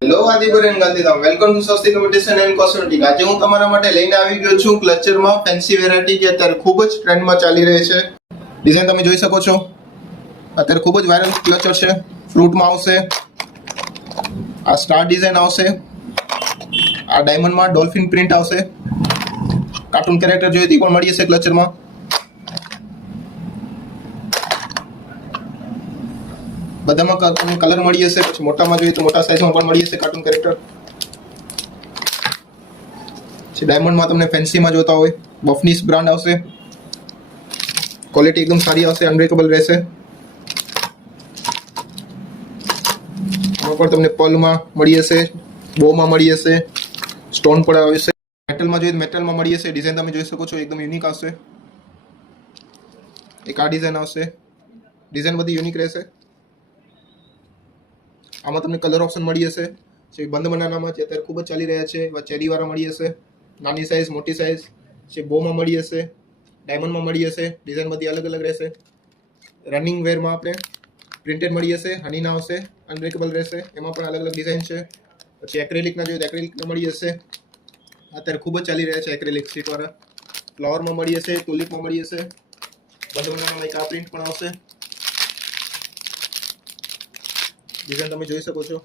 Hello આદિપુરીન Gandhidham, welcome to Swastik imitation and cosmetic. આજે હું તમારા માટે લઈને આવી ગયો છું ક્લચરમાં ફેન્સી વેરાયટી જે અત્યારે ખૂબ જ ટ્રેન્ડમાં ચાલી રહી છે. ડિઝાઇન તમે જોઈ શકો છો, અત્યારે ખૂબ જ વાયરલ ક્લચર છે. ફ્રૂટમાં આવશે, આ સ્ટાર ડિઝાઇન આવશે, આ ડાયમંડમાં ડોલ્ફિન પ્રિન્ટ આવશે, કાર્ટૂન કેરેક્ટર જોઈએ તે પણ મળી જશે ક્લચરમાં. બધામાં તમને કલર મળી જશે. પછી મોટામાં જોઈએ તો મોટા સાઇઝમાં પણ મળી જશે કાર્ટૂન કેરેક્ટર. પછી ડાયમંડમાં તમને ફેન્સીમાં જોતા હોય બફનીસ બ્રાન્ડ આવશે. ક્વોલિટી એકદમ સારી આવશે, અનબ્રેકેબલ રહેશે. આમાં પણ તમને પર્લમાં મળી જશે, બોમાં મળી જશે, સ્ટોન પણ આવશે. મેટલમાં જોઈએ તો મેટલમાં મળી જશે. ડિઝાઇન તમે જોઈ શકો છો, એકદમ યુનિક આવશે. એક આ ડિઝાઇન આવશે. ડિઝાઇન બધી યુનિક રહેશે. આમાં તમને કલર ઓપ્શન મળી જશે. જે બંધ બનાવવામાં જે અત્યારે ખૂબ જ ચાલી રહ્યા છે એવા ચેરીવાળા મળી જશે. નાની સાઇઝ, મોટી સાઇઝ જે બોમાં મળી જશે, ડાયમંડમાં મળી જશે. ડિઝાઇન બધી અલગ અલગ રહેશે. રનિંગ વેરમાં આપણે પ્રિન્ટેડ મળી જશે, હનીના આવશે, અનબ્રેકેબલ રહેશે. એમાં પણ અલગ અલગ ડિઝાઇન છે. પછી એક્રેલિકના જોઈએ તો એક્રેલિકના મળી જશે. અત્યારે ખૂબ જ ચાલી રહ્યા છે એક્રેલિક શીટવાળા. ફ્લાવરમાં મળી જશે, ટુલિપમાં મળી જશે. બંધ બનાવવામાં એક આ પ્રિન્ટ પણ આવશે. ડિઝાઇન તમે જોઈ શકો છો.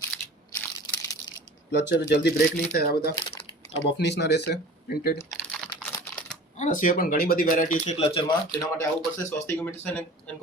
ક્લચર જલ્દી બ્રેક નહીં થાય. આ બધા આ બફનીસના રહેશે પ્રિન્ટેડ. આના સિવાય પણ ઘણી બધી વેરાયટી છે ક્લચરમાં. તેના માટે આવવું પડશે સ્વસ્તિક ઇમિટેશન એન્ડ